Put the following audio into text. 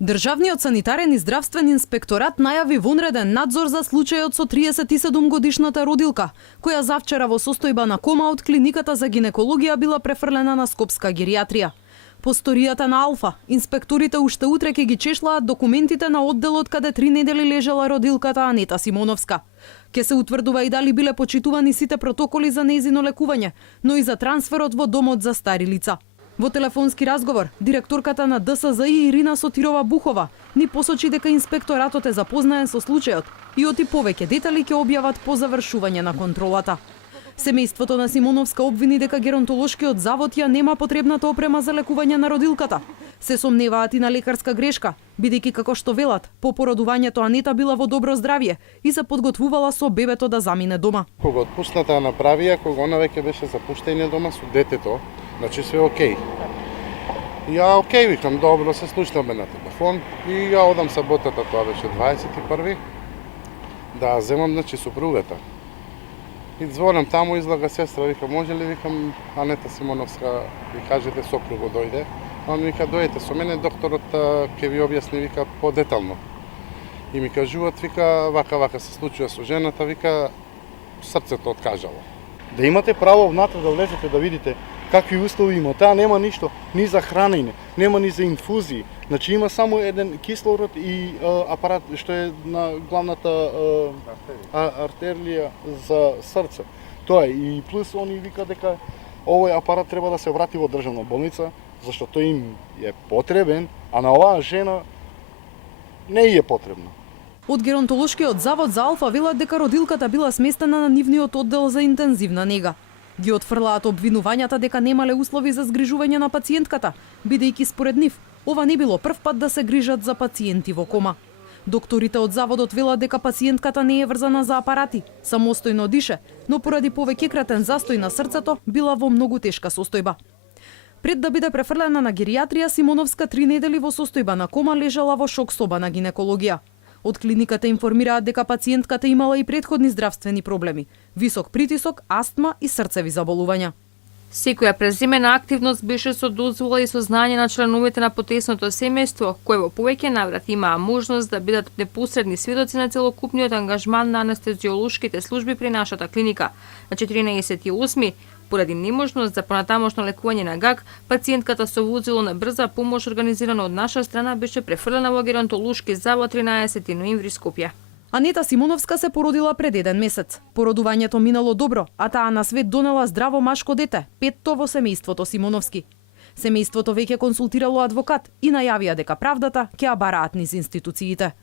Државниот санитарен и здравствен инспекторат најави вонреден надзор за случајот со 37-годишната родилка, која завчера во состојба на кома од клиниката за гинекологија била префрлена на Скопска геријатрија. По сторијата на Алфа, инспекторите уште утре ќе ги чешлаат документите на одделот каде 3 недели лежала родилката Анета Симоновска. Ке се утврдува и дали биле почитувани сите протоколи за нејзино лекување, но и за трансферот во домот за стари лица. Во телефонски разговор, директорката на ДСЗИ Ирина Сотирова Бухова ни посочи дека инспекторатот е запознаен со случајот и оти повеќе детали ќе објават по завршување на контролата. Семејството на Симоновска обвини дека геронтолошкиот завод ја нема потребната опрема за лекување на родилката. Се сомневаат и на лекарска грешка, бидејќи како што велат, по породувањето Анета била во добро здравје и се подготвувала со бебето да замине дома. Кога отпусната направија, кога она веќе беше запуштање дома со детето, значи све окей. Ја окей, викам, добро, се слушнаме на телефон и ја одам саботата, тоа беше 21 да земам, значи, супругата. И звонам таму, излага сестра, вика, може ли, викам, Анета Симоновска, ви кажете, сопруго дојде. Он вика, дојдете со мене, докторот ќе ви објасни, вика, подетално. И ми кажуваат, вика, вака се случува со жената, вика, срцето откажало. Да имате право внатре да влезете да видите какви услови има. Таа нема ништо, ни за хранење, нема ни за инфузии. Значи има само еден кислород и апарат што е на главната артерија за срце. Тоа е и плюс они вика дека овој апарат треба да се врати во државна болница, зашто тој им е потребен, а на оваа жена не е потребно. Од геронтолошкиот завод за Алфа велат дека родилката била сместена на нивниот оддел за интензивна нега. Ги отфрлаат обвинувањата дека немале услови за згрижување на пациентката, бидејќи според нив ова не било прв пат да се грижат за пациенти во кома. Докторите од заводот велат дека пациентката не е врзана за апарати, самостојно дише, но поради повеќекратен застој на срцето била во многу тешка состојба. Пред да биде префрлена на геријатрија, Симоновска 3 недели во состојба на кома лежала во шок соба на гинекологија. Од клиниката информираат дека пациентката имала и претходни здравствени проблеми, висок притисок, астма и срцеви заболувања. Секоја преземена активност беше со дозвола и со знање на членовите на потесното семејство, кои во повеќе наврати имаа можност да бидат непосредни сведоци на целокупниот ангажман на анестезиолошките служби при нашата клиника. На 14.8. Поради неможност за понатамошно лекување на ГАГ, пациентката со возило на брза помош организирано од наша страна беше префрлена во геронтолошки завод 13 ноември Скопје. Анета Симоновска се породила пред 1 месец. Породувањето минало добро, а таа на свет донела здраво машко дете, петто во семејството Симоновски. Семејството веќе консултирало адвокат и најавија дека правдата ќе ја бараат низ институциите.